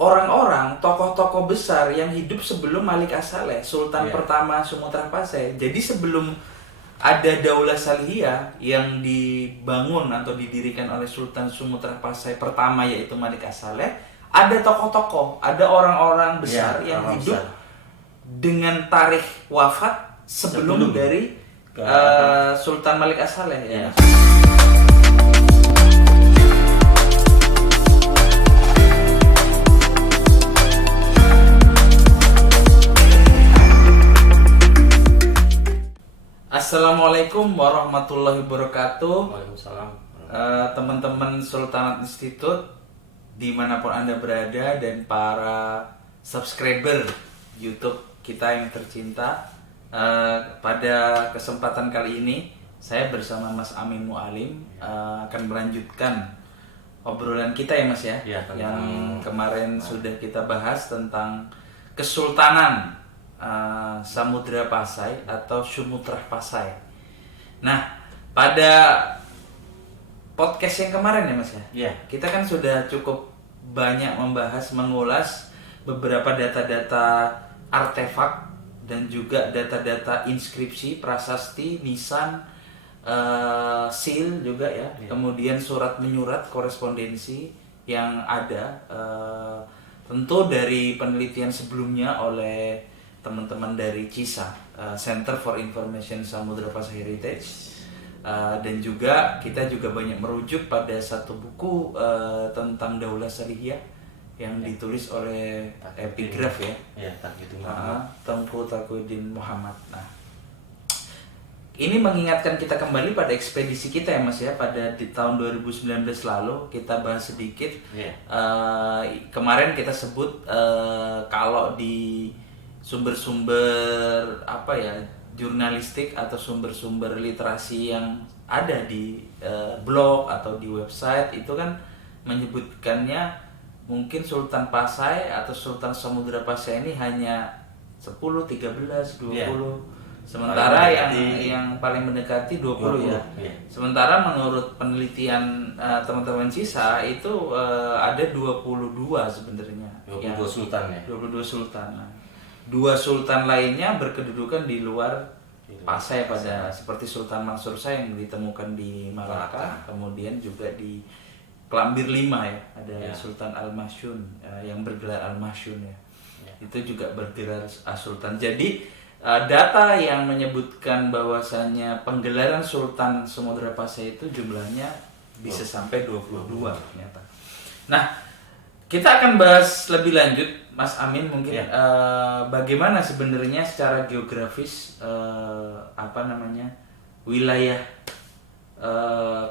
orang-orang tokoh-tokoh besar yang hidup sebelum Malik As-Saleh, Sultan pertama Sumatera Pasai. Jadi sebelum ada Daulah Salihiyah yang dibangun atau didirikan oleh Sultan Sumatera Pasai pertama yaitu Malik As-Saleh, ada tokoh-tokoh, ada orang-orang besar yang hidup dengan tarikh wafat sebelum dari Sultan Malik As-Saleh ya. Assalamualaikum warahmatullahi wabarakatuh. Waalaikumsalam. Teman-teman Sultanat Institute dimanapun Anda berada dan para subscriber YouTube kita yang tercinta, pada kesempatan kali ini saya bersama Mas Amin Mualim akan melanjutkan obrolan kita ya Mas ya, yang kemarin sudah kita bahas tentang Kesultanan Samudra Pasai atau Sumatera Pasai. Nah, pada podcast yang kemarin ya Mas ya, kita kan sudah cukup banyak membahas, mengulas beberapa data-data artefak dan juga data-data inskripsi, prasasti, nisan, seal juga ya, kemudian surat menyurat, korespondensi yang ada, tentu dari penelitian sebelumnya oleh teman-teman dari CISA, Center for Information Samudra Pasai Heritage, dan juga kita juga banyak merujuk pada satu buku tentang Daulah Salihiyah yang ditulis oleh epigraf Tengku Taqiyuddin Muhammad. Nah, ini mengingatkan kita kembali pada ekspedisi kita ya Mas ya, pada di tahun 2019 lalu kita bahas sedikit. Kemarin kita sebut kalau di sumber-sumber jurnalistik atau sumber-sumber literasi yang ada di blog atau di website itu kan menyebutkannya mungkin Sultan Pasai atau Sultan Samudra Pasai ini hanya 10, 13, 20. Sementara yang paling mendekati 20 ya. Sementara menurut penelitian teman-teman CISA itu ada 22 sebenarnya. 22 sultan ya. 22 sultan. Nah, 2 sultan lainnya berkedudukan di luar Pasai pada seperti Sultan Mansur Shah yang ditemukan di Malaka, kemudian juga di Kelambir 5 ya, ada Sultan Al-Masyun yang bergelar Al-Masyun ya. Itu juga bergelar As-Sultan. Jadi data yang menyebutkan bahwasanya penggelaran Sultan Samudra Pasai itu jumlahnya bisa sampai 22 ternyata. Nah, kita akan bahas lebih lanjut Mas Amin mungkin bagaimana sebenarnya secara geografis wilayah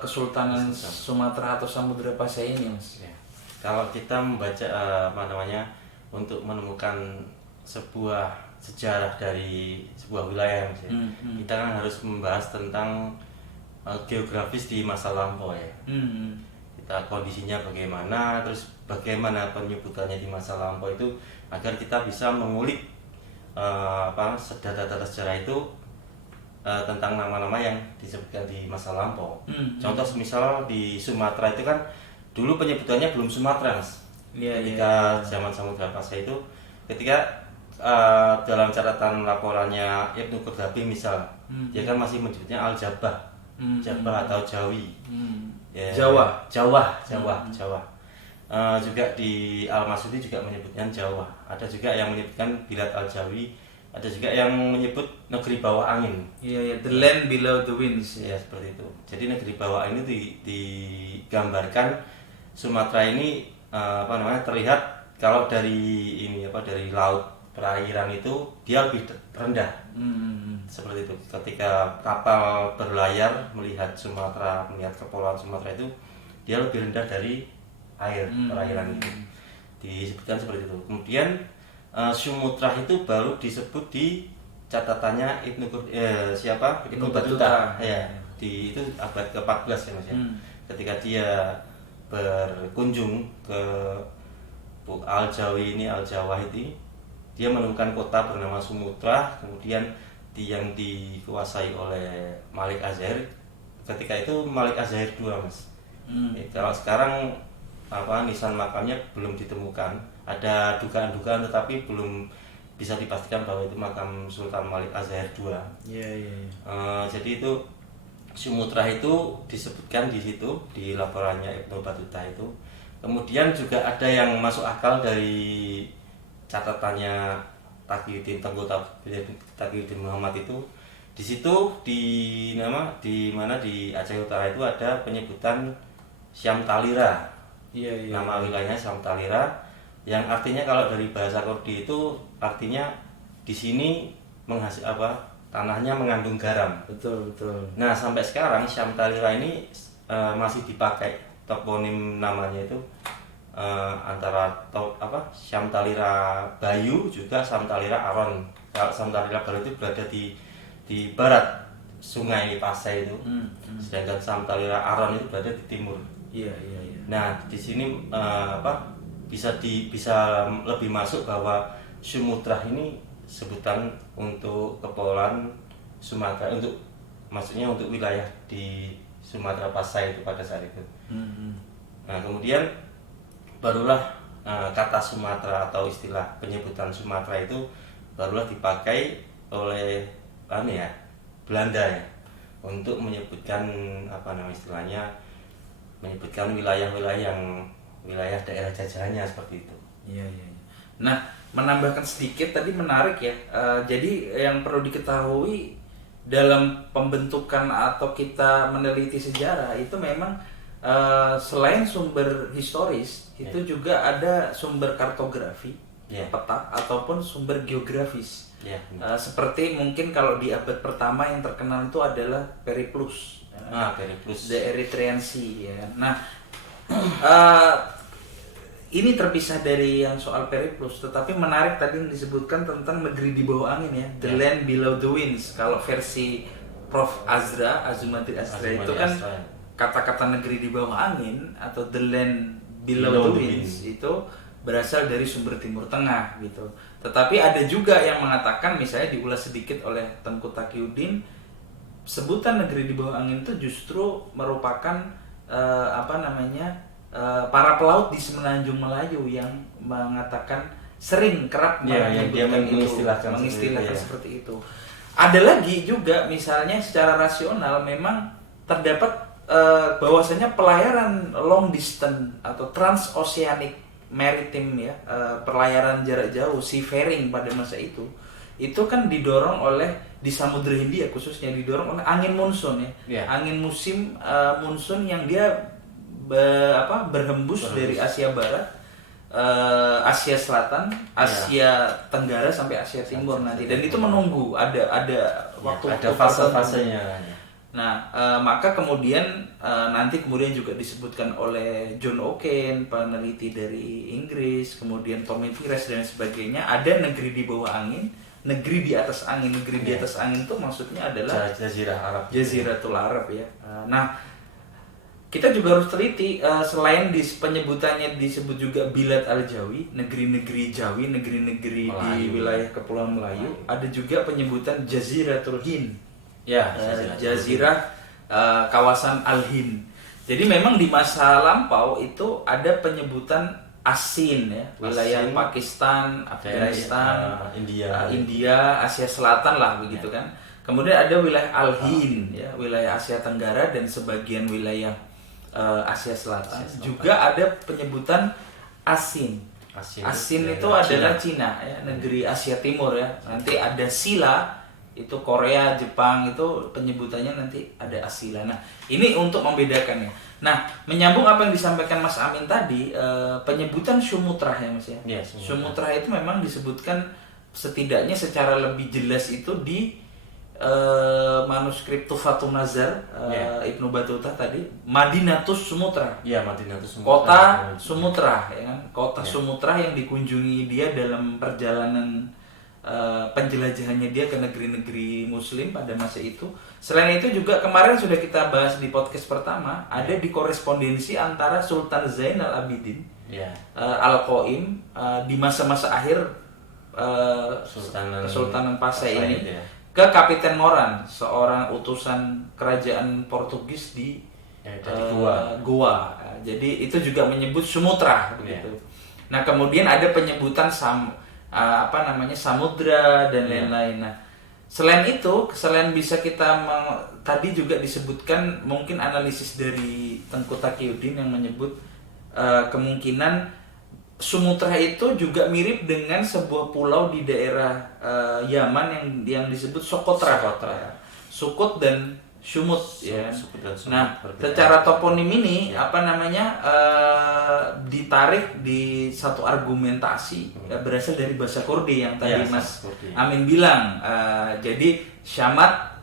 Kesultanan Sumatera atau Samudra Pasai ini Mas. Kalau kita membaca untuk menemukan sebuah sejarah dari sebuah wilayah Mas, kita kan harus membahas tentang geografis di masa lampau ya. Kita kondisinya bagaimana, terus bagaimana penyebutannya di masa lampau itu agar kita bisa mengulik data-data sejarah itu tentang nama-nama yang disebutkan di masa lampau. Contoh misal di Sumatera itu kan dulu penyebutannya belum Sumatera Mas. Ketika zaman Samudra Pasai itu, ketika dalam catatan laporannya Ibnu Qurdabi misal, dia kan masih menyebutnya Al-Jabbah, Jabbah atau Jawi. Jawa. Juga di Al-Masudi juga menyebutnya Jawa. Ada juga yang menyebutkan Bilad Al-Jawi, ada juga yang menyebut negeri bawah angin. The land below the winds. Ya, seperti itu. Jadi negeri bawah angin itu digambarkan Sumatera ini terlihat kalau dari dari laut perairan itu dia lebih rendah. Seperti itu. Ketika kapal berlayar melihat Sumatera, melihat kepulauan Sumatera itu dia lebih rendah dari perairan itu. Disebutkan seperti itu. Kemudian Sumatera itu baru disebut di catatannya Ibnu Battuta. Itu abad ke-14 ya Mas ya. Ketika dia berkunjung ke Al-Jawi ini, Al-Jawa itu, dia menemukan kota bernama Sumatera, kemudian yang dikuasai oleh Malik Az-Zahir. Ketika itu Malik Az-Zahir II Mas. Kalau sekarang nisan makamnya belum ditemukan, ada dugaan-dugaan tetapi belum bisa dipastikan bahwa itu makam Sultan Malik Az-Zahir II. Jadi itu Sumatra itu disebutkan di situ di laporannya Ibnu Battuta itu. Kemudian juga ada yang masuk akal dari catatannya Taqiyuddin Muhammad itu. Di situ di mana di Aceh Utara itu ada penyebutan Syam Talira. Nama wilayahnya Syam Talira yang artinya kalau dari bahasa Kurdi itu artinya di sini tanahnya mengandung garam. Betul. Nah, sampai sekarang Syam Talira ini masih dipakai toponim namanya itu antara Syam Talira Bayu juga Syam Talira Aron. Kalau Syam Talira Bayu itu berada di barat Sungai Pasai itu. Sedangkan Syam Talira Aron itu berada di timur. Nah, di sini bisa lebih masuk bahwa Sumatra ini sebutan untuk kepulauan Sumatera, maksudnya untuk wilayah di Sumatera Pasai itu pada saat itu. Nah, kemudian barulah kata Sumatera atau istilah penyebutan Sumatera itu barulah dipakai oleh Belanda ya untuk menyebutkan istilahnya menyebutkan wilayah daerah jajahannya seperti itu. Nah, menambahkan sedikit tadi menarik ya. Jadi yang perlu diketahui dalam pembentukan atau kita meneliti sejarah itu memang selain sumber historis itu juga ada sumber kartografi, peta ataupun sumber geografis. Seperti mungkin kalau di abad pertama yang terkenal itu adalah Periplus. Periplus. The Erythraean Sea ya. Nah, ini terpisah dari yang soal Periplus, tetapi menarik tadi yang disebutkan tentang negeri di bawah angin ya, The Land Below the Winds. Kalau versi Prof. Azumardi Azra itu kan kata-kata negeri di bawah angin atau The Land Below the Winds itu berasal dari sumber Timur Tengah gitu. Tetapi ada juga yang mengatakan, misalnya diulas sedikit oleh Tengku Taqiyuddin, sebutan negeri di bawah angin itu justru merupakan para pelaut di Semenanjung Melayu yang mengatakan kerap mengistilahkan seperti itu. Ada lagi juga misalnya secara rasional memang terdapat bahwasanya pelayaran long distance atau transoceanic maritime ya, pelayaran jarak jauh, seafaring pada masa itu kan didorong oleh di Samudra Hindia khususnya didorong oleh angin monsun ya. Angin musim monsun yang dia berhembus dari Asia Barat, Asia Selatan, Asia Tenggara sampai Asia Timur nanti, dan itu menunggu ada waktu fase-fasenya. Nah, maka kemudian nanti juga disebutkan oleh John Oken, peneliti dari Inggris, kemudian Tommy Pires dan sebagainya, ada negeri di bawah angin, negeri di atas angin. Negeri di atas angin itu maksudnya adalah Jaziratul Arab ya. Nah, kita juga harus teliti, selain di penyebutannya disebut juga Bilad al-Jawi, negeri-negeri Jawi, negeri-negeri di wilayah Kepulauan Melayu, ada juga penyebutan Jaziratul Hind. Jazirah kawasan Al-Hind. Jadi memang di masa lampau itu ada penyebutan Asin ya, wilayah Pakistan, Afghanistan, India, Asia Selatan lah begitu kan. Kemudian ada wilayah Al-Hind ya, wilayah Asia Tenggara dan sebagian wilayah Asia Selatan. Juga ada penyebutan Asin. Asin itu adalah Cina ya, negeri Asia Timur ya. Nanti ada Sila, itu Korea, Jepang, itu penyebutannya nanti ada Asila. Nah, ini untuk membedakannya. Nah, menyambung apa yang disampaikan Mas Amin tadi, penyebutan Sumatra ya Mas ya. Sumatra itu memang disebutkan setidaknya secara lebih jelas itu di manuskrip Tuhfatun Nazar Ibnu Battuta tadi, Madinatus Sumatra. Kota Sumatra ya kan? Kota Sumatra yang dikunjungi dia dalam perjalanan penjelajahannya dia ke negeri-negeri muslim pada masa itu. Selain itu juga kemarin sudah kita bahas di podcast pertama, ada di korespondensi antara Sultan Zainal Abidin Al-Qaim di masa-masa akhir Kesultanan Pasai ini ke Kapiten Moran, seorang utusan kerajaan Portugis di Goa. Jadi itu juga menyebut Sumatra begitu. Nah kemudian ada penyebutan samudra dan lain-lain. Nah selain itu, selain bisa kita tadi juga disebutkan mungkin analisis dari Tengku Taqiyuddin yang menyebut kemungkinan Sumatra itu juga mirip dengan sebuah pulau di daerah Yaman yang disebut Sokotra. Sukut dan Sumut ya. Nah, secara toponim ini ditarik di satu argumentasi berasal dari bahasa Kurdi yang tadi Mas Amin bilang. Jadi syamat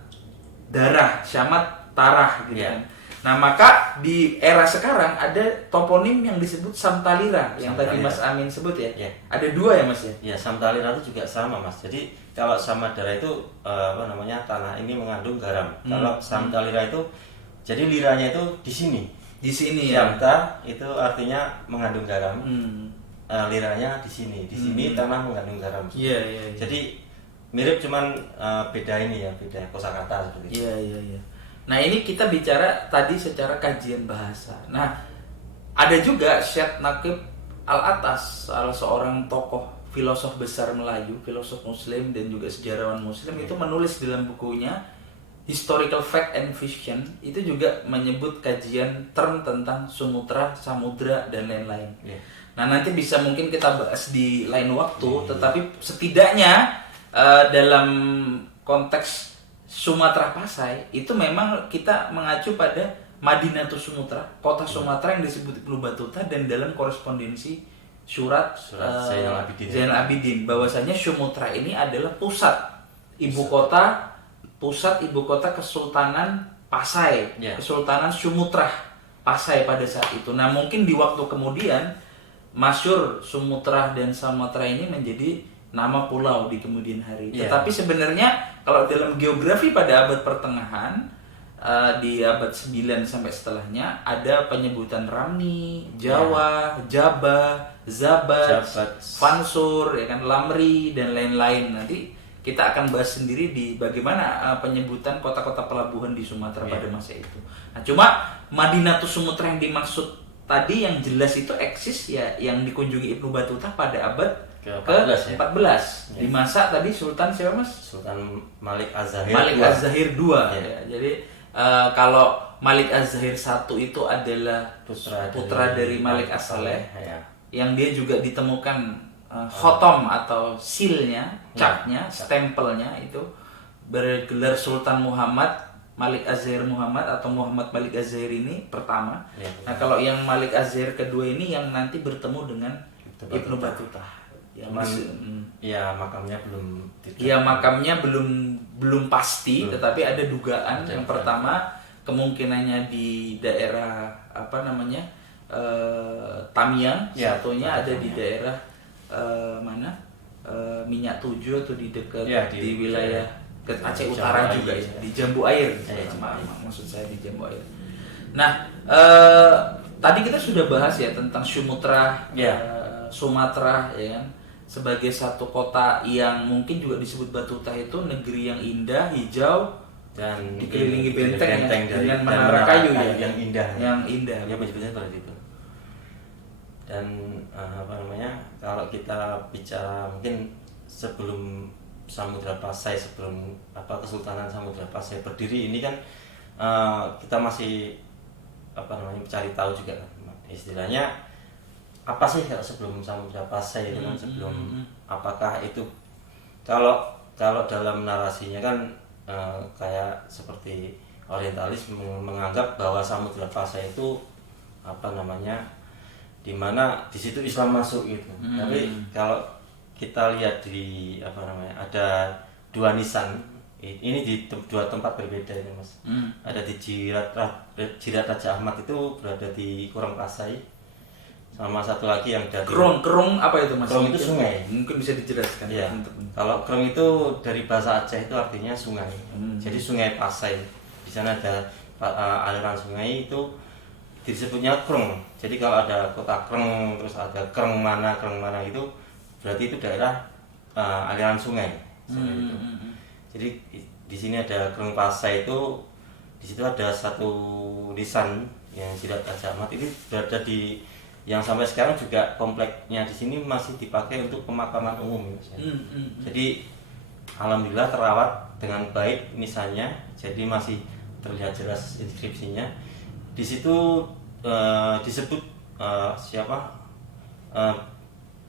darah, syamat tarah gitu kan. Nah, maka di era sekarang ada toponim yang disebut Samtalira yang tadi Mas Amin sebut ya. Ada dua ya Mas ya? Ya, Samtalira itu juga sama Mas. Jadi kalau Samadara itu tanah ini mengandung garam. Kalau Samtalira itu jadi liranya itu di sini. Di sini ya. Samta itu artinya mengandung garam. Liranya di sini. Di sini tanah mengandung garam. Iya. Jadi mirip cuman beda kosakata seperti itu. Iya. Nah ini kita bicara tadi secara kajian bahasa. Nah ada juga Syed Naqib Al-Atas, salah seorang tokoh filosof besar Melayu, filosof Muslim dan juga sejarawan Muslim, itu menulis dalam bukunya Historical Fact and Fiction, itu juga menyebut kajian term tentang Sumatra, Samudra dan lain-lain. Nah nanti bisa mungkin kita bahas di lain waktu, tetapi setidaknya dalam konteks Sumatra Pasai itu memang kita mengacu pada Madinatus Sumatra, kota Sumatra yang disebut Ibnu Battuta, dan dalam korespondensi surat Zainal Abidin bahwasanya Sumatra ini adalah pusat ibu kota Kesultanan Pasai, Kesultanan Sumatra Pasai pada saat itu. Nah mungkin di waktu kemudian masyhur Sumatra dan Samatra ini menjadi nama pulau di kemudian hari. Tetapi sebenarnya kalau dalam geografi pada abad pertengahan, di abad 9 sampai setelahnya ada penyebutan Ramni, Jawa, Jabah, Zabat, Fansur, ya kan, Lamri dan lain-lain. Nanti kita akan bahas sendiri di bagaimana penyebutan kota-kota pelabuhan di Sumatera pada masa itu. Nah, cuma Madinatus Sumatra yang dimaksud tadi yang jelas itu eksis ya, yang dikunjungi Ibnu Battuta pada abad ke-14 di masa tadi Sultan siapa Mas? Sultan Malik Az-Zahir II. Ya. Jadi kalau Malik Az-Zahir I itu adalah putra dari Malik As-Saleh, yang dia juga ditemukan khotom atau silnya, capnya, stempelnya itu bergelar Sultan Muhammad Malik Az-Zahir Muhammad atau Muhammad Malik Az-Zahir ini pertama. Nah kalau yang Malik Az-Zahir kedua ini yang nanti bertemu dengan Ibnu Battuta. Makamnya belum pasti, tetapi ada dugaan. Yang pertama kemungkinannya di daerah Tamiang, satunya ada di daerah Minyak Tujuh atau di dekat di wilayah Aceh Utara juga ya, di Jambu Air. Maksud saya di Jambu Air. Nah, tadi kita sudah bahas ya tentang Sumatra, Sumatera ya kan, sebagai satu kota yang mungkin juga disebut Battuta itu negeri yang indah, hijau dan dikelilingi benteng dengan menara kayu yang indah. Ya menyebutnya seperti itu. Dan kalau kita bicara mungkin sebelum Samudra Pasai, Kesultanan Samudra Pasai berdiri ini kan kita masih mencari tahu juga kan, istilahnya apa sih kalau sebelum Samudra Pasai itu kan, apakah itu kalau dalam narasinya kan kayak seperti orientalis menganggap bahwa Samudra Pasai itu di mana di situ Islam masuk gitu. Tapi kalau kita lihat di ada dua nisan ini di dua tempat berbeda ini Mas. Ada di Jirat Raja Ahmad itu berada di Kurung Pasai, sama satu lagi yang dari Kerung apa itu Mas? Kerung itu sungai. Mungkin bisa dijelaskan ya. Kalau Kerung itu dari bahasa Aceh itu artinya sungai. Jadi Sungai Pasai. Di sana ada aliran sungai itu disebutnya Kerung. Jadi kalau ada kota Kerung terus ada Kereng mana itu berarti itu daerah aliran sungai. Itu. Jadi di sini ada Kerung Pasai itu, di situ ada satu nisan yang Jirat Raja Ahmad ini berada di yang sampai sekarang juga kompleknya di sini masih dipakai untuk pemakaman umum. Jadi alhamdulillah terawat dengan baik nisannya, jadi masih terlihat jelas inskripsinya. Di situ disebut siapa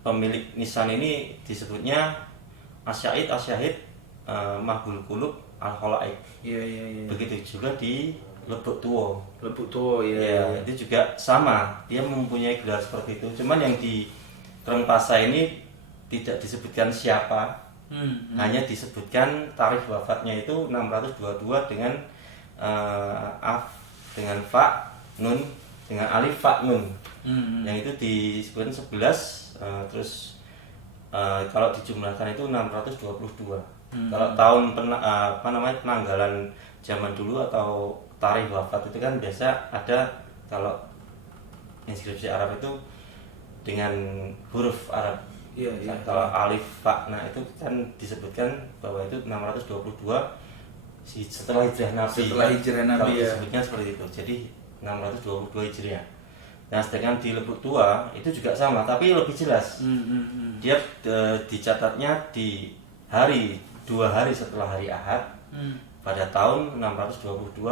pemilik nisan ini, disebutnya Asyahid Mahbul Qulub Al-Khalaik. Iya. Begitu juga di Lebuk Tuwo. Ya. Itu juga sama, dia mempunyai gelar seperti itu. Cuman yang di Rengpasa ini tidak disebutkan siapa, hanya disebutkan tarikh wafatnya itu 622 dengan dengan fa nun dengan alif fa nun. Yang itu disebutkan 11, terus kalau dijumlahkan itu 622. Kalau tahun penanggalan zaman dulu atau tarikh wafat itu kan biasa ada, kalau inskripsi Arab itu dengan huruf Arab. Kalau alif fa, nah itu kan disebutkan bahwa itu 622 setelah hijrah Nabi. Kalau disebutnya seperti itu. Jadi 622 Hijriah. Nah, sedangkan di Lebuk Tua itu juga sama, tapi lebih jelas. Dia dicatatnya di 2 hari setelah hari Ahad pada tahun 622.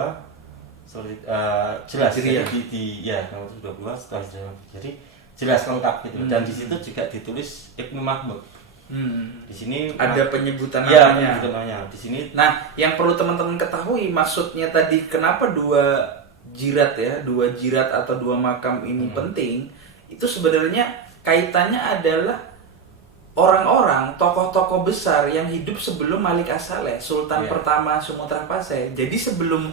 Jelas jadi di 622 setelah hijrah. Jadi jelas lengkap gitu. Dan di situ juga ditulis Ibnu Mahmud. Di sini ada penyebutan namanya. Di sini. Nah, yang perlu teman-teman ketahui maksudnya tadi kenapa 2 jirat atau 2 makam ini penting, itu sebenarnya kaitannya adalah orang-orang tokoh-tokoh besar yang hidup sebelum Malik As-Saleh, Sultan pertama Sumatera Pasai. Jadi sebelum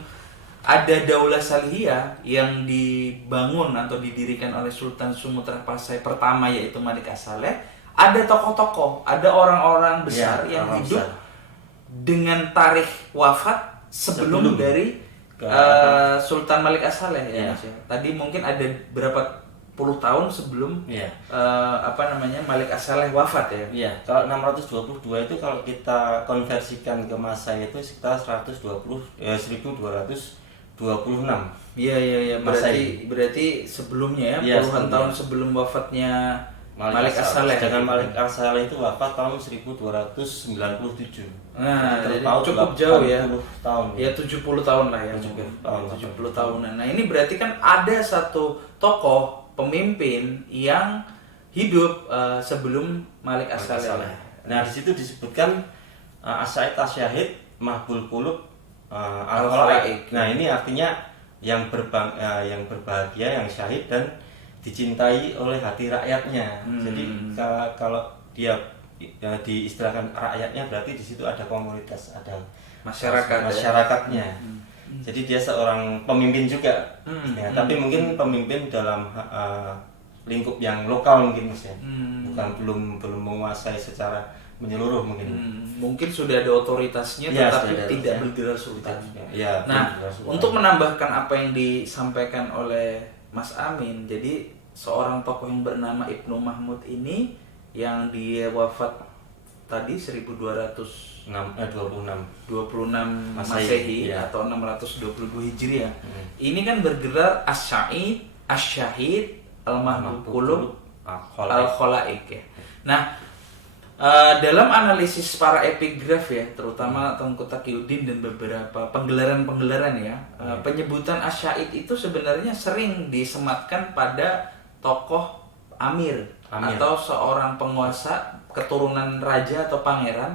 ada Daulah Salihiyah yang dibangun atau didirikan oleh Sultan Sumatera Pasai pertama, yaitu Malik As-Saleh, ada tokoh-tokoh, ada orang-orang besar yang hidup dengan tarikh wafat sebelum dari Sultan Malik As-Saleh ya. Tadi mungkin ada berapa puluh tahun sebelum Malik As-Saleh wafat ya. Kalau 622 itu kalau kita konversikan ke masa itu sekitar 1226. Iya. Berarti sebelumnya puluhan tahun sebelum wafatnya Malik As-Saleh. Sedangkan Malik As-Saleh itu wafat tahun 1297. Nah, cukup jauh ya. Tahun. Ya 70 tahun lah ya. 70 tahunan. Nah, ini berarti kan ada satu tokoh pemimpin yang hidup sebelum Malik As-Saleh. Nah, di situ disebutkan Asyahid Mahbul Qulub Al-Khalaik. Nah, ini artinya yang berbahagia, yang syahid dan dicintai oleh hati rakyatnya. Jadi kalau dia diistilahkan rakyatnya, berarti di situ ada komunitas, ada masyarakatnya. Jadi dia seorang pemimpin juga. Tapi mungkin pemimpin dalam lingkup yang lokal mungkin Mas ya. Bukan belum menguasai secara menyeluruh mungkin. Mungkin sudah ada otoritasnya tetapi tidak bergerak sultan. Nah, untuk menambahkan apa yang disampaikan oleh Mas Amin, jadi seorang tokoh yang bernama Ibnu Mahmud ini yang dia wafat tadi 1226 Masehi atau 622 Hijriah. Ini kan bergerak Asyahid Al-Mahbub Qulub Al-Khalaik ya. Nah, dalam analisis para epigraf ya, terutama Tengku Taqiyuddin dan beberapa penggelaran ya, penyebutan Asyahid itu sebenarnya sering disematkan pada tokoh Amir atau seorang penguasa keturunan raja atau pangeran.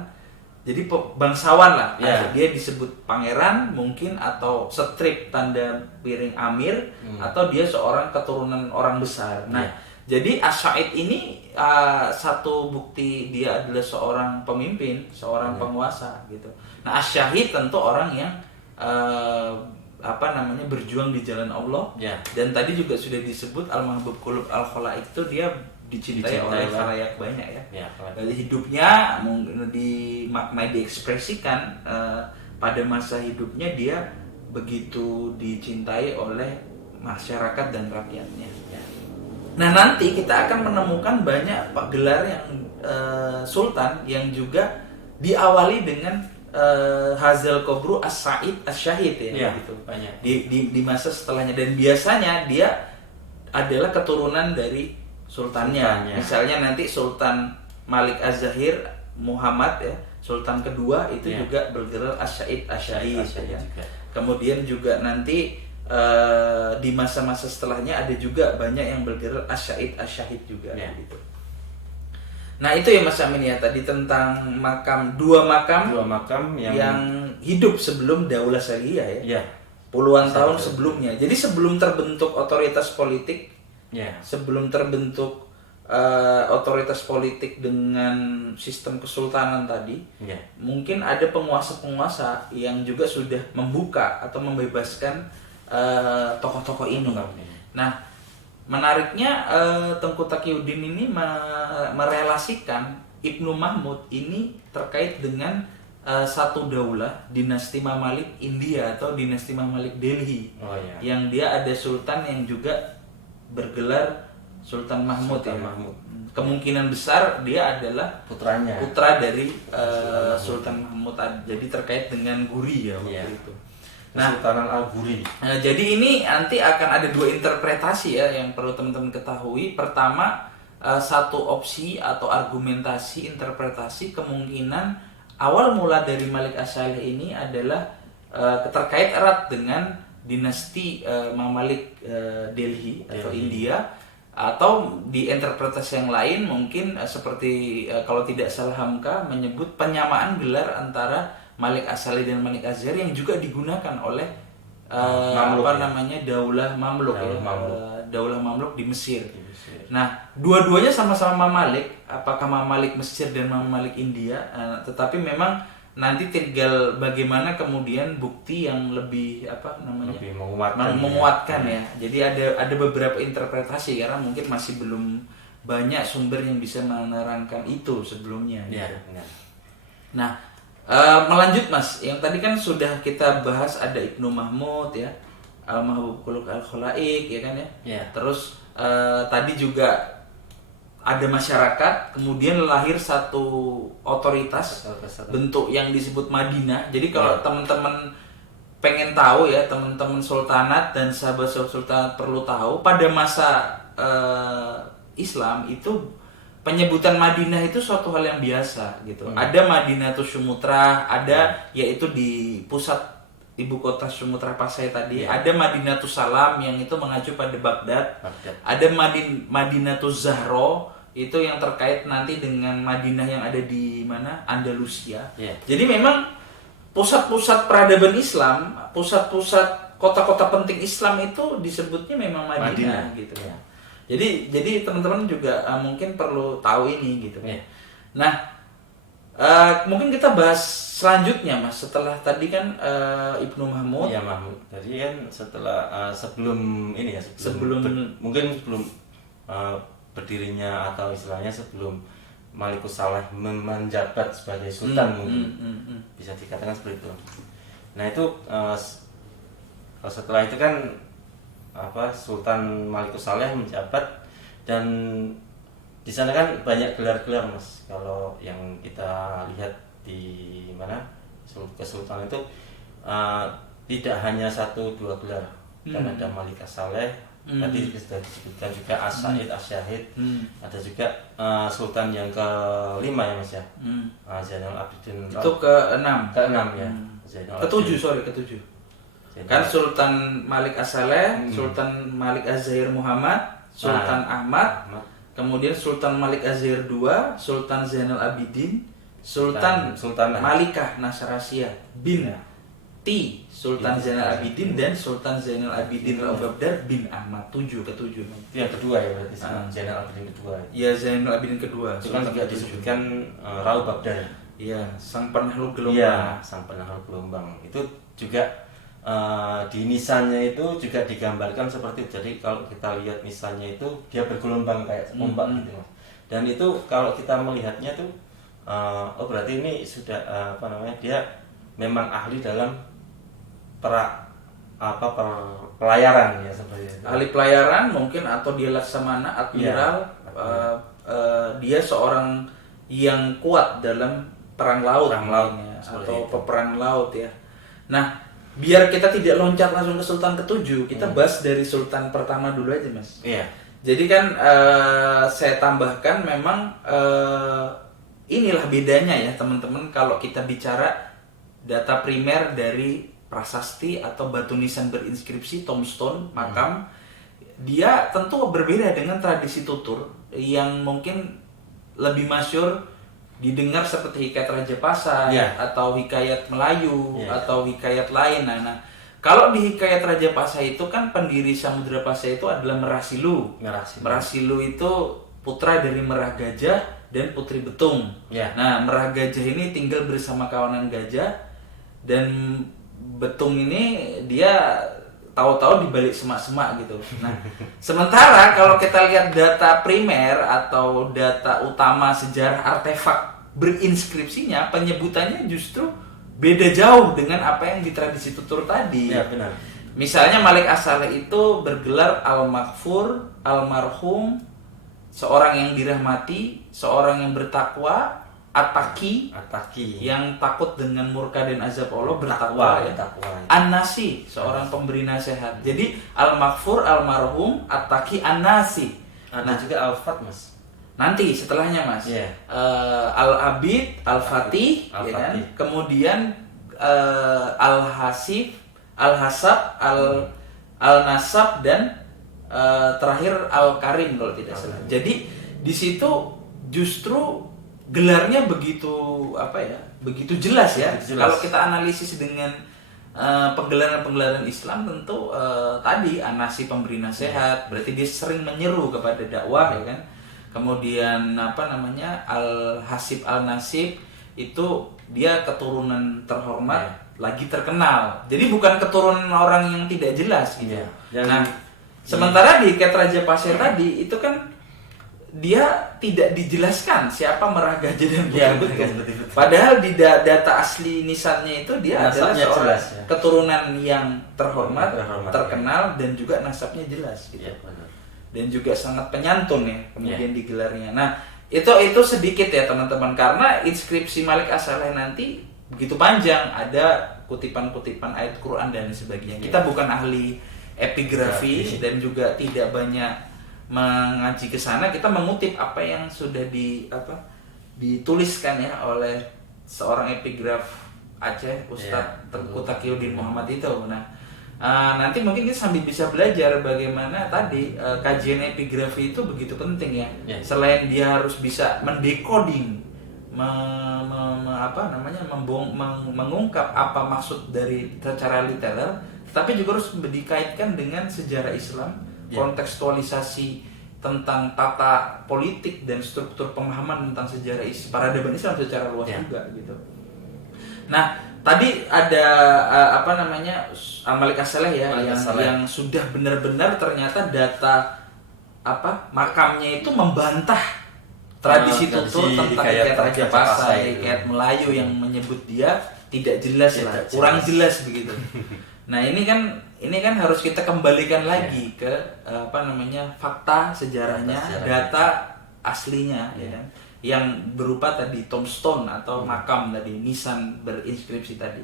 Jadi bangsawan lah. Dia disebut pangeran mungkin, atau strip tanda piring Amir, atau dia seorang keturunan orang besar. Nah, jadi Asyahid ini satu bukti dia adalah seorang pemimpin, seorang penguasa gitu. Nah, Asyahid tentu orang yang berjuang di jalan Allah. Dan tadi juga sudah disebut Al-Mahbub Qulub Al-Khalaik itu dia dicintai oleh khalayak banyak ya. Dari hidupnya dimaknai, diekspresikan pada masa hidupnya dia begitu dicintai oleh masyarakat dan rakyatnya. Nah, nanti kita akan menemukan banyak gelar yang sultan yang juga diawali dengan Hazal Kobru As-Sa'id As-Syahid ya gitu. Banyak. Di masa setelahnya, dan biasanya dia adalah keturunan dari sultannya. Misalnya nanti Sultan Malik Az-Zahir Muhammad ya, Sultan kedua itu juga bergelar As-Sa'id Asy-Syahid ya. Kemudian juga nanti di masa-masa setelahnya ada juga banyak yang bergelar As-Sa'id Asy-Syahid juga gitu. Nah itu ya Mas Amin ya, tadi tentang dua makam yang hidup sebelum Daulah Salihiyah ya. Puluhan tahun sebelumnya. Jadi sebelum terbentuk otoritas politik, sebelum terbentuk otoritas politik dengan sistem kesultanan tadi, mungkin ada penguasa-penguasa yang juga sudah membuka atau membebaskan tokoh-tokoh ini. Nah menariknya Tengku Taqiyuddin ini merelasikan Ibnu Mahmud ini terkait dengan satu daulah dinasti Mamalik India atau dinasti Mamalik Delhi, yang dia ada sultan yang juga bergelar Sultan Mahmud. Kemungkinan besar dia adalah putra dari Sultan Mahmud. Jadi terkait dengan Guri ya waktu itu. Kesultanan Al-Guri. Jadi ini nanti akan ada dua interpretasi ya yang perlu teman-teman ketahui. Pertama, satu opsi atau argumentasi interpretasi kemungkinan awal mula dari Malik As-Salih ini adalah terkait erat dengan dinasti Mamalik Delhi atau India, atau di interpretasi yang lain mungkin seperti kalau tidak salah Hamka menyebut penyamaan gelar antara Malik As-Salih dan Malik Az-Zahir yang juga digunakan oleh Daulah Mamluk Daulah Mamluk di Mesir. Nah, dua-duanya sama-sama Mamalik, apakah Mamalik Mesir dan Mamalik India, tetapi memang nanti tinggal bagaimana kemudian bukti yang lebih lebih menguatkan ya. Jadi ada beberapa interpretasi karena mungkin masih belum banyak sumber yang bisa menerangkan itu sebelumnya. Nah, melanjut Mas, yang tadi kan sudah kita bahas ada Ibnu Mahmud ya, Al-Mahbub Khuluq Al-Khalaik ya kan ya. Terus tadi juga ada masyarakat, kemudian lahir satu otoritas bentuk yang disebut Madinah. Jadi kalau teman-teman pengen tahu ya, teman-teman sultanat dan sahabat sultanat perlu tahu pada masa Islam itu penyebutan Madinah itu suatu hal yang biasa gitu. Ada Madinatus Sumutrah, ada yaitu di pusat ibu kota Sumutrah Pasai tadi. Ada Madinatus Salam yang itu mengacu pada Baghdad. Ada Madinatus Zahro itu yang terkait nanti dengan Madinah yang ada di mana? Andalusia. Jadi memang pusat-pusat peradaban Islam, pusat-pusat kota-kota penting Islam itu disebutnya memang Madinah. Gitu ya. Jadi teman-teman juga mungkin perlu tahu ini gitu. Nah, mungkin kita bahas selanjutnya Mas, setelah tadi kan Ibnu Mahmud. Iya Mahmud. Tadi kan setelah sebelum berdirinya atau istilahnya sebelum Malikus Saleh menjabat sebagai sultan bisa dikatakan seperti itu. Nah itu setelah itu kan Sultan Malikus Saleh menjabat, dan di sana kan banyak gelar-gelar Mas. Kalau yang kita lihat di mana kesultanan itu tidak hanya 1-2 gelar, kan ada Malik As-Saleh, tadi sudah disebutkan juga As-Sa'id Asy-Syahid, ada juga sultan yang ke-5 ya Mas ya, Zainal Abidin itu ke-6 ya, ke-7 kan Sultan Malik As-Saleh, Sultan Malik Az-Zahir Muhammad, Sultan Ahmad, kemudian Sultan Malik Az-Zahir II, Sultan Zainal Abidin, Sultan Malikah Nasr-Asyah binti Sultan Zainal Abidin, dan Sultan Zainal Abidin Al-Babdar bin Ahmad. Ke-7 yang kedua ya berarti, Zainal Abidin kedua. Iya, Zainal Abidin kedua. Itu kan juga disebutkan Ra'u Babdar. Iya, sang penakluk gelombang. Iya, sang penakluk gelombang. Itu juga di nisannya itu juga digambarkan seperti itu. Jadi kalau kita lihat nisannya itu dia bergelombang kayak ombak gitu Mas. Dan itu kalau kita melihatnya tuh berarti ini sudah dia memang ahli dalam pelayaran ya, seperti itu. Ahli pelayaran mungkin, atau dia laksamana admiral. Dia seorang yang kuat dalam perang laut atau peperang laut ya. Nah, biar kita tidak loncat langsung ke sultan ke-7, kita bahas dari sultan pertama dulu aja, Mas. Iya. Jadi kan saya tambahkan memang inilah bedanya ya teman-teman kalau kita bicara data primer dari prasasti atau batu nisan berinskripsi tombstone makam, dia tentu berbeda dengan tradisi tutur yang mungkin lebih masyhur didengar seperti hikayat Raja Pasai atau hikayat Melayu atau hikayat lain. Nah, kalau di hikayat Raja Pasai itu kan pendiri Samudra Pasai itu adalah Merasilu. Merasilu itu putra dari Merah Gajah dan Putri Betung. Nah, Merah Gajah ini tinggal bersama kawanan gajah dan Betung ini dia tahu-tahu di balik semak-semak gitu. Nah, sementara kalau kita lihat data primer atau data utama sejarah artefak berinskripsinya, penyebutannya justru beda jauh dengan apa yang di tradisi tutur tadi. Ya, benar. Misalnya Malik As-Saleh itu bergelar Al-Maghfur, Almarhum, seorang yang dirahmati, seorang yang bertakwa, At-Taqi, yang takut dengan murka dan azab Allah, bertakwa ya. An-Nasi, seorang pemberi nasihat. Jadi Al-Maghfur, Almarhum, At-Taqi, An-Nasi. Ada juga Al-Fat, Mas. Nanti setelahnya, Mas. Al-Abid, Al-Fatih, ya kan? Kemudian Al-Hasib, Al-Hasab, Al-Nasab, dan terakhir Al-Karim kalau tidak salah. Jadi di situ justru gelarnya begitu begitu jelas ya. Kalau kita analisis dengan penggelaran-penggelaran Islam tentu tadi An-Nasi pemberi nasihat, berarti dia sering menyeru kepada dakwah ya kan. Kemudian Al-Hasib Al-Nasib itu dia keturunan terhormat lagi terkenal. Jadi bukan keturunan orang yang tidak jelas gitu. Nah, sementara di hikayat Raja Pasai tadi itu kan dia tidak dijelaskan siapa Merah Gajah dan Putri Betung. Padahal di data asli nisannya itu dia adalah seorang keturunan yang terhormat, terkenal dan juga nasabnya jelas gitu. Dan juga sangat penyantun ya kemudian digelarnya. Nah, itu sedikit ya teman-teman, karena inskripsi Malik As-Saleh nanti begitu panjang, ada kutipan-kutipan ayat Quran dan sebagainya. Kita bukan ahli epigrafi dan juga tidak banyak mengaji ke sana, kita mengutip apa yang sudah dituliskan ya oleh seorang epigraf Aceh, Ustadz Tengku Taqiyuddin Muhammad itu. Nah, nanti mungkin kita sambil bisa belajar bagaimana tadi kajian epigrafi itu begitu penting ya. Selain dia harus bisa mendekoding, mengungkap apa maksud dari secara literal, tetapi juga harus dikaitkan dengan sejarah Islam, kontekstualisasi tentang tata politik dan struktur pemahaman tentang sejarah peradaban Islam secara luas juga gitu. Nah, tadi ada Malik As-Saleh ya yang sudah benar-benar ternyata data makamnya itu membantah tradisi tutur tentang hikayat Raja Pasai, hikayat Melayu yang menyebut dia tidak jelas kurang jelas begitu. Nah, ini kan harus kita kembalikan lagi ke fakta sejarahnya, data aslinya ya kan, yang berupa tadi tombstone atau makam tadi, nisan berinskripsi tadi.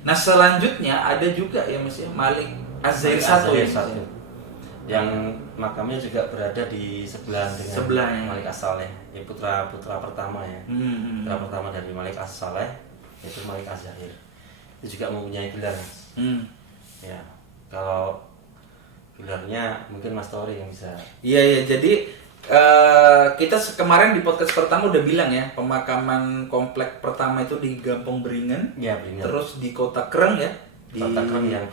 Nah, selanjutnya ada juga ya Mas ya, Malik Az-Zahir I yang makamnya juga berada di sebelahnya Malik As-Saleh, ya putra pertama ya. Putra pertama dari Malik As-Saleh yaitu Malik Az-Zahir. Itu juga mempunyai gelar. Ya, kalau gelarnya mungkin Mas Tori yang bisa. Iya, jadi kita kemarin di podcast pertama udah bilang ya, pemakaman komplek pertama itu di Gampong Beringen, terus di Kota Kreng ya, di Kota Kreng yang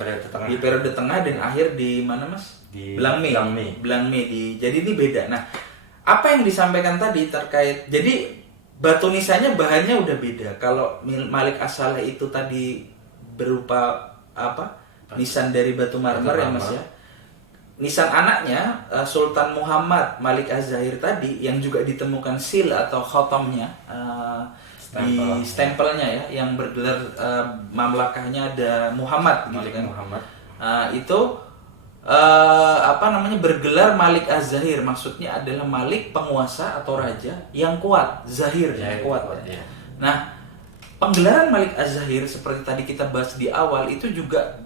di periode tengah dan akhir di mana Mas? Di Blangme. Jadi ini beda. Nah, apa yang disampaikan tadi terkait, jadi batu nisannya bahannya udah beda. Kalau Malik As-Saleh itu tadi berupa nisan dari batu marmer ya Mas ya. Nisan anaknya Sultan Muhammad Malik Az-Zahir tadi yang juga ditemukan seal atau khotomnya di stempelnya ya, yang bergelar mamlakahnya ada Muhammad gitu kan. Itu bergelar Malik Az-Zahir, maksudnya adalah Malik penguasa atau raja yang kuat, Zahir yang kuat. Nah, penggelaran Malik Az-Zahir seperti tadi kita bahas di awal itu juga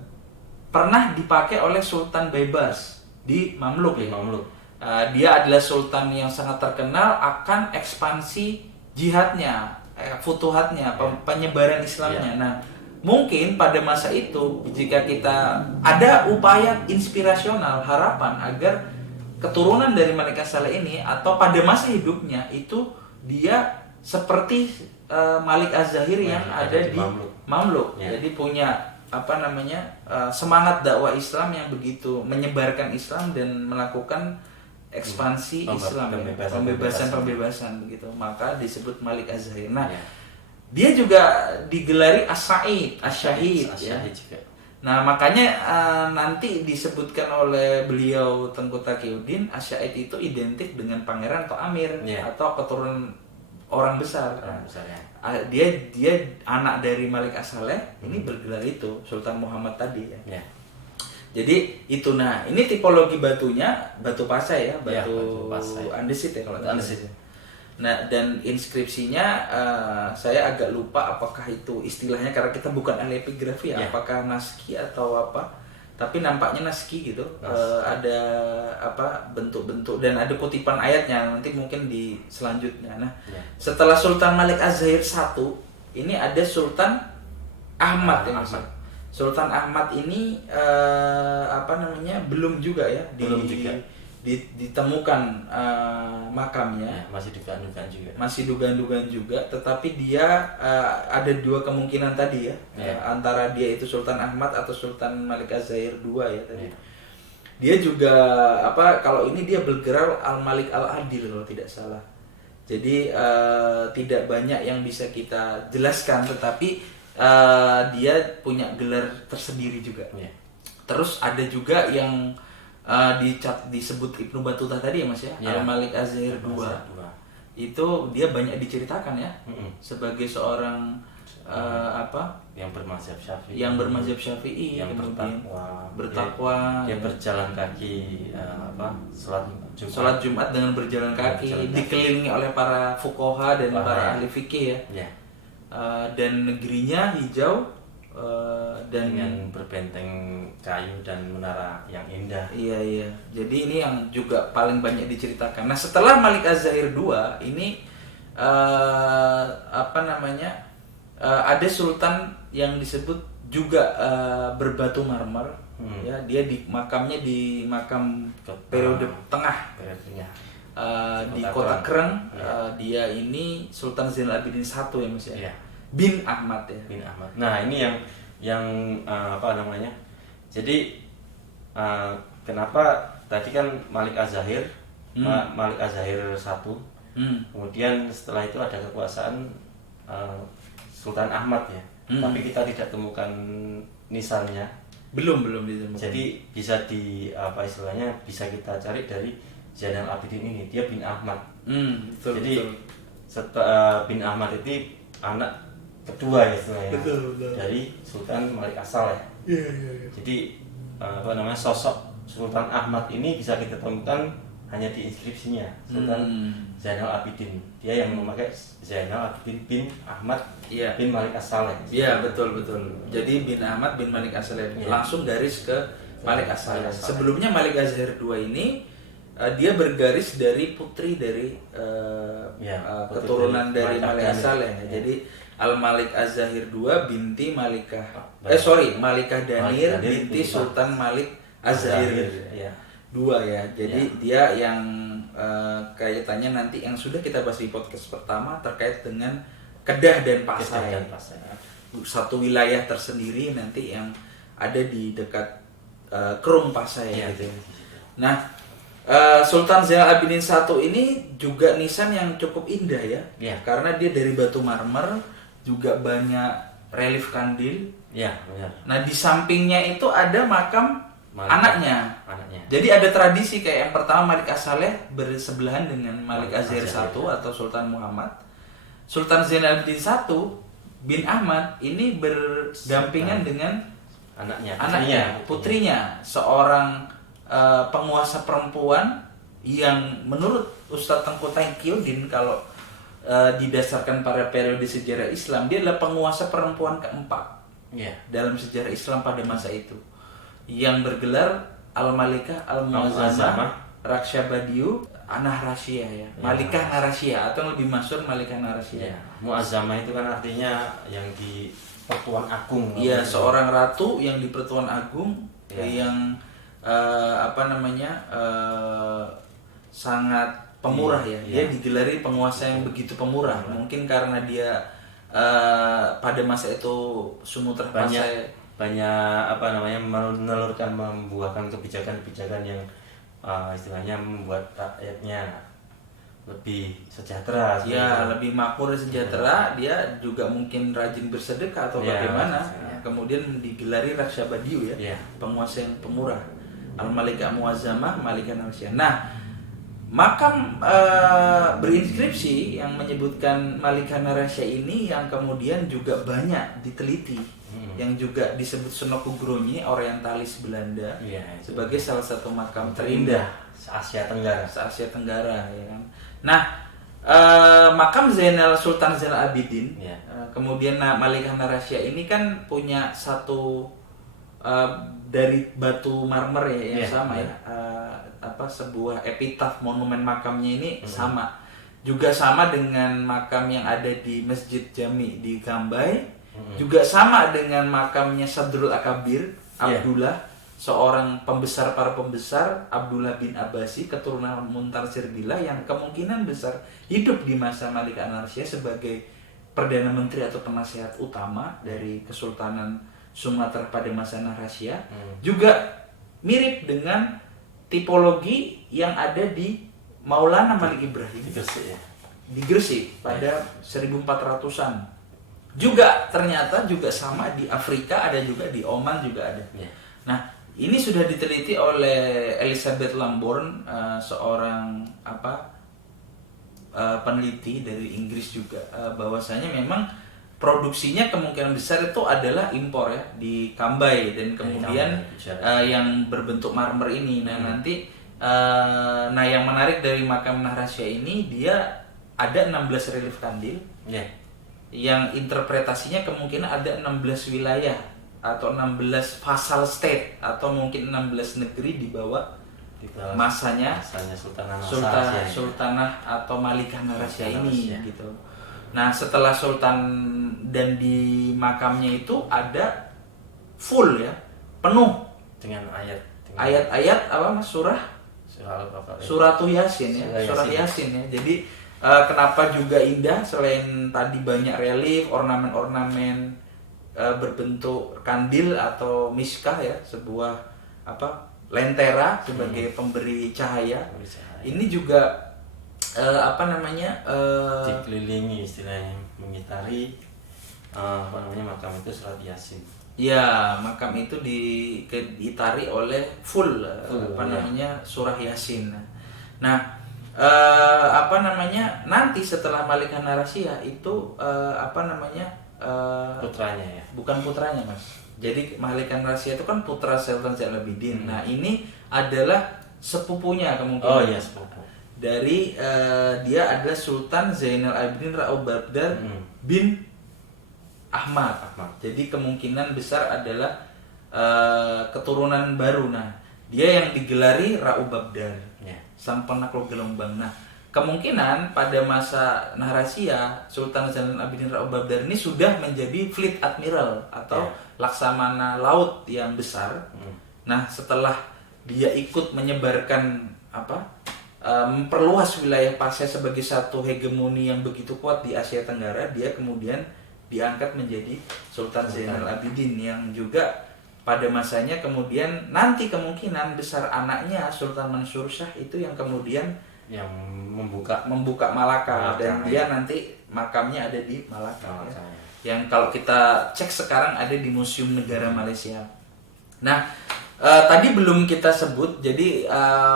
pernah dipakai oleh Sultan Baybars di Mamluk Di ya. Mamluk. Dia adalah sultan yang sangat terkenal akan ekspansi jihadnya, futuhatnya, penyebaran Islamnya. Nah, mungkin pada masa itu jika kita ada upaya inspirasional, harapan agar keturunan dari Malik Az-Saleh ini atau pada masa hidupnya itu dia seperti Malik Az-Zahir yang ada di Mamluk. Ya. Jadi punya semangat dakwah Islam yang begitu menyebarkan Islam dan melakukan ekspansi Islam, pembebasan begitu. Maka disebut Malik Az-Zahir. Nah, dia juga digelari As-Sa'id, As-Syahid ya. Juga. Nah, makanya nanti disebutkan oleh beliau Tengku Taqiyuddin, As-Syahid itu identik dengan pangeran atau amir atau keturunan orang besar. Dia anak dari Malik Az-Saleh, ini bergelar itu Sultan Muhammad tadi ya. Jadi itu, nah ini tipologi batunya batu pasai ya, batu andesit ya kalau andesit. Nah, dan inskripsinya saya agak lupa apakah itu istilahnya karena kita bukan ahli epigrafi ya, apakah naski atau apa. Tapi nampaknya naski gitu. Ada bentuk-bentuk dan ada kutipan ayatnya nanti mungkin di selanjutnya. Nah, setelah Sultan Malik Az-Zahir 1, ini ada Sultan Ahmad ya Mas. Sultan Ahmad ini belum juga ya ditemukan makamnya, masih dugaan-dugaan juga, tetapi dia ada dua kemungkinan tadi ya, antara dia itu Sultan Ahmad atau Sultan Malik Az-Zahir II ya tadi. Dia juga kalau ini dia bergerak Al-Malik Al-Adil kalau tidak salah. Jadi tidak banyak yang bisa kita jelaskan, tetapi dia punya gelar tersendiri juga. Terus ada juga yang disebut Ibnu Battuta tadi ya Mas ya, Al-Malik Az-Zahir II. Itu dia banyak diceritakan ya, sebagai seorang yang bermazhab Syafi'i, yang bertakwa, dia berjalan kaki, sholat Jumat dengan berjalan kaki, dikelilingi oleh para fuqaha dan para ahli fikih ya. Dan negerinya hijau dan dengan berbenteng kayu dan menara yang indah. Iya. Jadi ini yang juga paling banyak diceritakan. Nah, setelah Malik Az-Zahir II ini ada sultan yang disebut juga berbatu marmer. Ya, dia makamnya di makam periode tengah. Di Kota Kreng. Dia ini Sultan Zainal Abidin I ya Mas ya. Bin Ahmad ya. Nah, ini yang Jadi kenapa tadi kan Malik Az-Zahir, Malik Az-Zahir I. Kemudian setelah itu ada kekuasaan Sultan Ahmad ya. Tapi kita tidak temukan nisannya. Belum ditemukan. Jadi bisa bisa kita cari dari Zainal Abidin ini, dia bin Ahmad. Betul. Bin Ahmad itu anak kedua ya istilahnya. Betul. Dari Sultan Malik As-Saleh. Iya. Jadi sosok Sultan Ahmad ini bisa kita temukan hanya di inskripsinya, Sultan Zainal Abidin. Dia yang memakai Zainal Abidin bin Ahmad bin Malik As-Saleh. Iya, betul. Jadi bin Ahmad bin Malik As-Saleh, langsung garis ke Malik As-Saleh. Sebelumnya Malik Az-Zahir II ini dia bergaris dari putri dari keturunan dari Malik As-Saleh. Jadi Al-Malik Az-Zahir II binti Malikah Danir binti Sultan Malik Az-Zahir II ya. Jadi dia yang kaitannya nanti yang sudah kita bahas di podcast pertama terkait dengan Kedah dan Pasai. Satu wilayah tersendiri nanti yang ada di dekat Krung Pasai gitu. Nah, Sultan Zainal Abidin I ini juga nisan yang cukup indah ya. Karena dia dari batu marmer, juga banyak relief kandil. Benar. Nah, di sampingnya itu ada makam anaknya. Jadi ada tradisi kayak yang pertama Malik As-Saleh bersebelahan dengan Malik Az-Zahir I atau Sultan Muhammad. Sultan Zainal Abidin I bin Ahmad ini berdampingan dengan anaknya, putrinya, seorang penguasa perempuan yang menurut Ustadz Tengku Taqiyuddin kalau didasarkan pada periode sejarah Islam, dia adalah penguasa perempuan keempat dalam sejarah Islam pada masa itu, yang bergelar Al-Malikah Al-Muazzamah Raksyabadiyu Anahrasia ya, Malikah Narasia, atau yang lebih masyhur Malikah Narasia. Muazzamah itu kan artinya yang di Pertuan Agung. Iya, seorang ratu yang di Pertuan Agung yang sangat pemurah ya. Dia digelari penguasa yang begitu pemurah. Mungkin karena dia pada masa itu Sumatra banyak membuahkan kebijakan-kebijakan yang istilahnya membuat rakyatnya lebih sejahtera. Ya, lebih makmur dan sejahtera. Dia juga mungkin rajin bersedekah atau bagaimana. Kemudian digelari Raksyabadiyu ya, penguasa yang pemurah. Al-Malikah Muazzamah, Malikah Narasia. Nah, makam berinskripsi yang menyebutkan Malikah Narasia ini yang kemudian juga banyak diteliti, yang juga disebut Sunokugronje Orientalis Belanda sebagai salah satu makam terindah Asia Tenggara. Asia Tenggara ya kan. Nah, makam Sultan Zainal Abidin, kemudian Malikah Narasia ini kan punya satu dari batu marmer ya yang sama ya. Sebuah epitaf monumen makamnya ini juga sama dengan makam yang ada di Masjid Jami di Cambay, juga sama dengan makamnya Sadrul Akabir Abdullah, seorang para pembesar Abdullah bin Abbasi keturunan Muntarsir Billah yang kemungkinan besar hidup di masa Malikah Narasia sebagai perdana menteri atau penasehat utama dari Kesultanan Sumatera pada masa Narasia. Juga mirip dengan tipologi yang ada di Maulana Malik Ibrahim di Gresik pada 1400-an. Juga ternyata juga sama di Afrika, ada juga di Oman juga ada. Nah, ini sudah diteliti oleh Elizabeth Lambourne, seorang peneliti dari Inggris juga, bahwasanya memang produksinya kemungkinan besar itu adalah impor ya di Cambay, dan kemudian yang berbentuk marmer ini. Nah, nanti yang menarik dari makam Narasia ini, dia ada 16 relief kandil yang interpretasinya kemungkinan ada 16 wilayah atau 16 vassal state atau mungkin 16 negeri di bawah masanya Sultanah atau Malikah Narasia ini gitu. Nah, setelah Sultan dan di makamnya itu ada full ya, penuh dengan ayat-ayat Suratul Yasin ya, Surah Yasin ya. Jadi kenapa juga indah, selain tadi banyak relief, ornamen-ornamen berbentuk kandil atau miskah ya, sebuah lentera sebagai pemberi cahaya. Ini juga dikelilingi istilahnya, mengitari makam itu surat Yasin. Ya, makam itu diitari oleh full surah Yasin. Nah, nanti setelah Malikah Narasia itu putranya ya. Bukan putranya, Mas. Jadi Malikah Narasia itu kan putra Sultan Zainal Abidin. Nah, ini adalah sepupunya kemungkinan. Sepupu. Dari dia adalah Sultan Zainal Abidin Raubabdar bin Ahmad. Jadi kemungkinan besar adalah keturunan baru. Nah, dia yang digelari Raubabdar, sang penakluk gelombang. Nah, kemungkinan pada masa Narasia Sultan Zainal Abidin Raubabdar ini sudah menjadi Fleet Admiral atau laksamana laut yang besar. Nah, setelah dia ikut menyebarkan memperluas wilayah Pasai sebagai satu hegemoni yang begitu kuat di Asia Tenggara, dia kemudian diangkat menjadi Sultan Zainal Abidin, yang juga pada masanya kemudian nanti kemungkinan besar anaknya Sultan Mansur Shah itu yang kemudian yang membuka Malaka, dan dia nanti makamnya ada di Malaka. Yang kalau kita cek sekarang ada di Museum Negara Malaysia. Nah, tadi belum kita sebut, jadi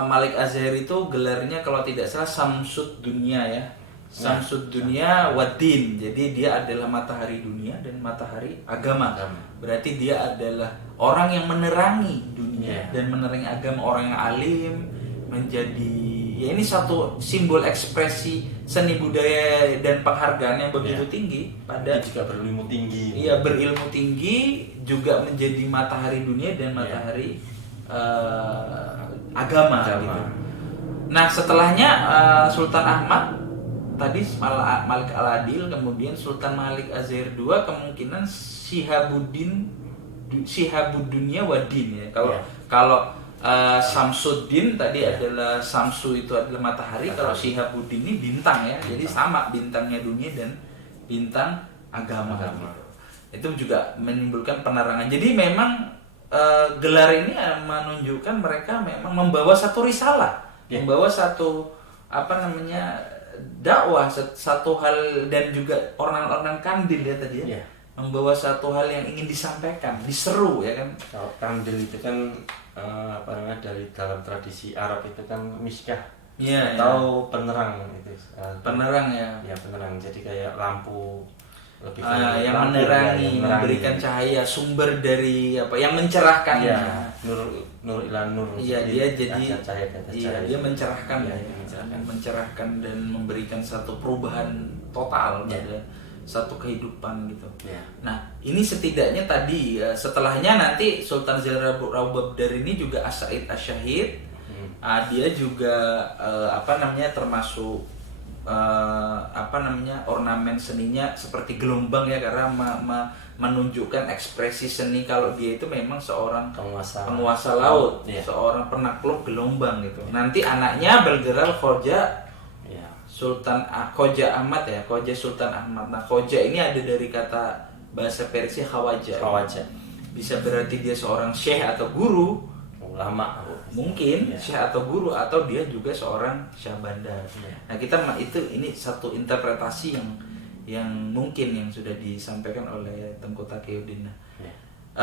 Malik Az-Zahir itu gelarnya kalau tidak salah Samsud Dunia ya. Samsud Dunia Waddin. Jadi dia adalah matahari dunia dan matahari agama. Berarti dia adalah orang yang menerangi dunia dan menerangi agama, orang yang alim, menjadi ini satu simbol ekspresi seni budaya dan penghargaan yang begitu Iya. tinggi pada Dia juga berilmu tinggi. iya berilmu tinggi, juga menjadi matahari dunia dan matahari agama. Agama. Gitu. Nah setelahnya Sultan Ahmad tadi Malik Al-Adil, kemudian Sultan Malik Az-Zahir II, kemungkinan Shihabuddin Wadin ya. Kalau Iya. kalau Samsuddin tadi adalah Samsu itu adalah matahari, kalau Shihabuddin ini bintang ya. Jadi sama bintangnya dunia dan bintang agama. Agama. Gitu. Itu juga menimbulkan penerangan. Jadi memang gelar ini menunjukkan mereka memang membawa satu risalah, Yeah. membawa satu dakwah, satu hal, dan juga ornamen kandil ya tadi ya. Yeah. Membawa satu hal yang ingin disampaikan, diseru ya kan. Kalau kandil itu kan dari dalam tradisi Arab itu kan miskah Iya, atau penerang itu. penerang ya. Ya penerang. Jadi kayak lampu lebih Yang lampu, menerangi, yang memberikan cahaya, sumber dari yang mencerahkan. Iya, nur ilan nur. Iya, dia jadi cahaya di atas cahaya. dia mencerahkan Iya, ya, mencerahkan dan memberikan satu perubahan total Iya. pada satu kehidupan gitu. Iya. Nah, ini setidaknya tadi setelahnya nanti Sultan Zainal Abidin ini juga As-Sa'id Asy-Syahid. Dia juga termasuk ornamen seninya seperti gelombang ya, karena menunjukkan ekspresi seni kalau dia itu memang seorang penguasa laut, Iya. seorang penakluk gelombang gitu. Nanti anaknya Belgeral Khoja Iya. Sultan Khoja Ahmad ya, Khoja Sultan Ahmad. Nah, Khoja ini ada dari kata bahasa Persia khawaja. Khawaja. Bisa berarti dia seorang syekh atau guru, Ulama. mungkin Iya. syekh atau guru, atau dia juga seorang syah bandar. Iya. Nah, ini satu interpretasi yang mungkin yang sudah disampaikan oleh Tengku Taqiyuddin. Iya.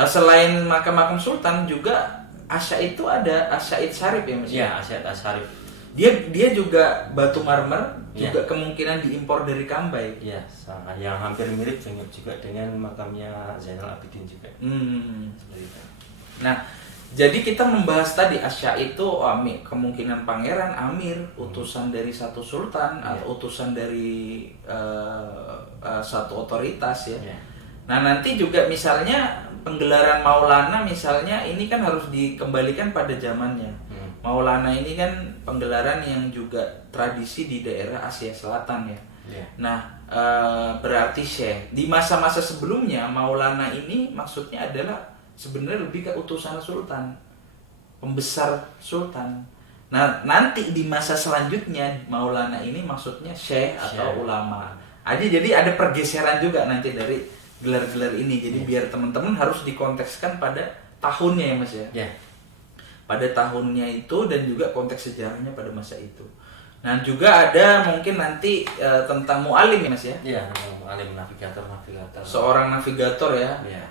Selain makam-makam sultan juga Asya itu ada Asyaid Syarif ya Mas. Iya, Asyad Asyarif. Dia juga batu marmer, Iya. juga kemungkinan diimpor dari Kambay. Iya, sama yang hampir mirip juga dengan makamnya Zainal Abidin juga. Seperti itu. Nah, jadi kita membahas tadi Asya itu kemungkinan pangeran, amir, utusan dari satu sultan atau utusan dari satu otoritas ya. Iya. Nah, nanti juga misalnya penggelaran Maulana misalnya ini kan harus dikembalikan pada zamannya. Maulana ini kan penggelaran yang juga tradisi di daerah Asia Selatan ya. Iya. Nah, berarti Syekh di masa-masa sebelumnya Maulana ini maksudnya adalah sebenarnya lebih ke utusan sultan, pembesar sultan. Nah, nanti di masa selanjutnya Maulana ini maksudnya Syekh atau ulama. Jadi ada pergeseran juga nanti dari gelar-gelar ini. Jadi biar teman-teman harus dikontekskan pada tahunnya ya Mas ya. Iya. Pada tahunnya itu dan juga konteks sejarahnya pada masa itu. Nah, juga ada mungkin nanti tentang mu'alim ya Mas ya. Iya, mu'alim navigator. Seorang navigator ya. Iya.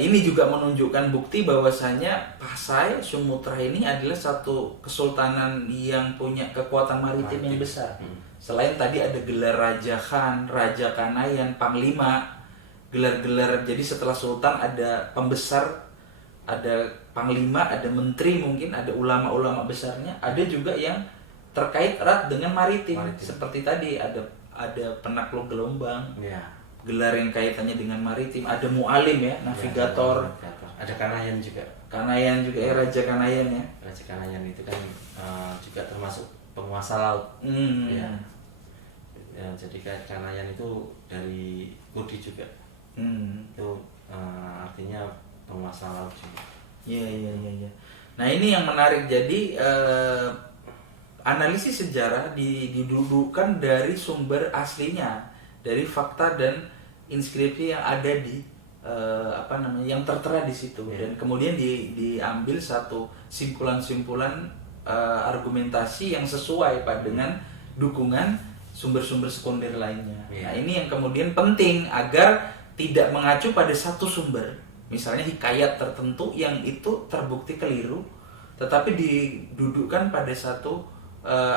Ini juga menunjukkan bukti bahwasanya Pasai Sumatera ini adalah satu kesultanan yang punya kekuatan maritim yang besar. Selain tadi ada gelar Raja Khan, Raja Kanayan, Panglima, gelar-gelar. Jadi setelah sultan ada pembesar, ada panglima, ada menteri, mungkin ada ulama-ulama besarnya, ada juga yang terkait erat dengan maritim. Seperti tadi ada penakluk gelombang. Iya. Gelar yang kaitannya dengan maritim, ada mu'alim ya, navigator. Ada Kanayan juga. Kanayan juga ya, Raja Kanayan ya. Raja Kanayan itu kan juga termasuk penguasa laut. Ya. Ya, jadi Kanayan itu dari Kudi juga. Itu artinya penguasa laut juga. Iya. Nah, ini yang menarik. Jadi analisis sejarah didudukkan dari sumber aslinya, dari fakta dan inskripsi yang ada di yang tertera di situ, dan kemudian diambil satu simpulan-simpulan argumentasi yang sesuai dengan dukungan sumber-sumber sekunder lainnya. Nah, ini yang kemudian penting agar tidak mengacu pada satu sumber, misalnya hikayat tertentu yang itu terbukti keliru, tetapi didudukkan pada satu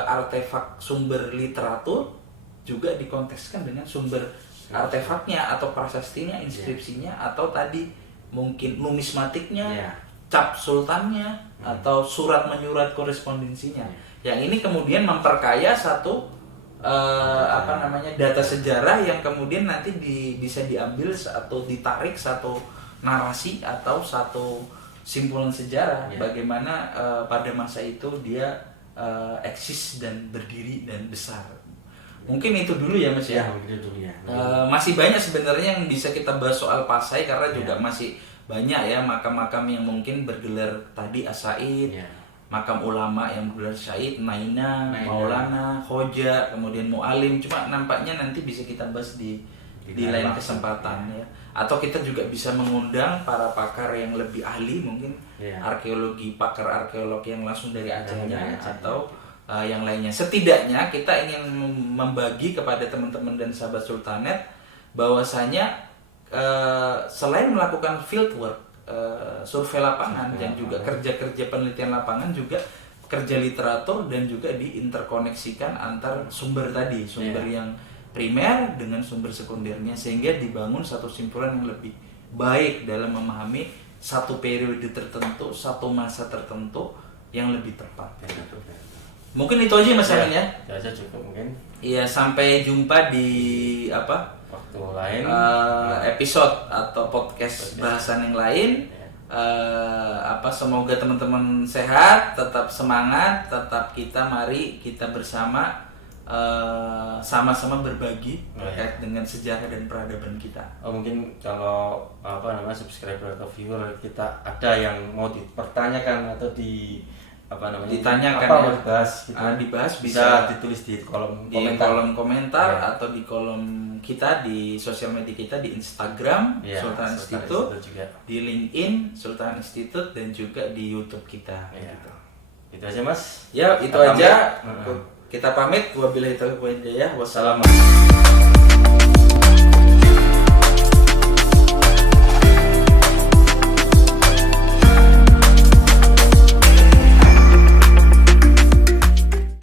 artefak sumber literatur, juga dikontekskan dengan sumber artefaknya atau prasastinya, inskripsinya, atau tadi mungkin numismatiknya, cap sultannya, atau surat menyurat korespondensinya. Yang ini kemudian memperkaya satu data sejarah yang kemudian nanti bisa diambil atau ditarik satu narasi atau satu simpulan sejarah bagaimana pada masa itu dia eksis dan berdiri dan besar. Mungkin itu dulu ya Mas ya. Mungkin itu dulu ya. Masih banyak sebenarnya yang bisa kita bahas soal Pasai karena juga masih banyak ya makam-makam yang mungkin bergelar tadi As-Said, makam ulama yang bergelar Said, Naina, Maulana, Khoja, kemudian Mu'alim. Cuma nampaknya nanti bisa kita bahas di lain kesempatan ya. Atau kita juga bisa mengundang para pakar yang lebih ahli mungkin arkeologi, pakar arkeologi yang langsung dari Acehnya atau yang lainnya. Setidaknya kita ingin membagi kepada teman-teman dan sahabat Sultanet bahwasanya selain melakukan field work, survei lapangan dan juga kerja-kerja penelitian lapangan, juga kerja literatur dan juga diinterkoneksikan antar sumber tadi, sumber yang primer dengan sumber sekundernya sehingga dibangun satu simpulan yang lebih baik dalam memahami satu periode tertentu, satu masa tertentu yang lebih tepat. Mungkin itu aja Mas Amin ya. Itu aja cukup mungkin. Iya, sampai jumpa di waktu lain, episode atau podcast bahasan yang lain. Semoga teman-teman sehat, tetap semangat, tetap mari kita bersama sama-sama berbagi terkait dengan sejarah dan peradaban kita. Mungkin kalau subscriber atau viewer kita ada yang mau dipertanyakan atau ditanyakan mau dibahas gitu. Dibahas bisa ditulis di kolom komentar atau di kolom kita di sosial media kita di Instagram Sultan Institute, di LinkedIn Sultan Institute dan juga di YouTube kita. Gitu. Itu aja Mas. Ya, itu aja. Kita pamit. Wabillahi taufiq wal hidayah. Wassalamualaikum.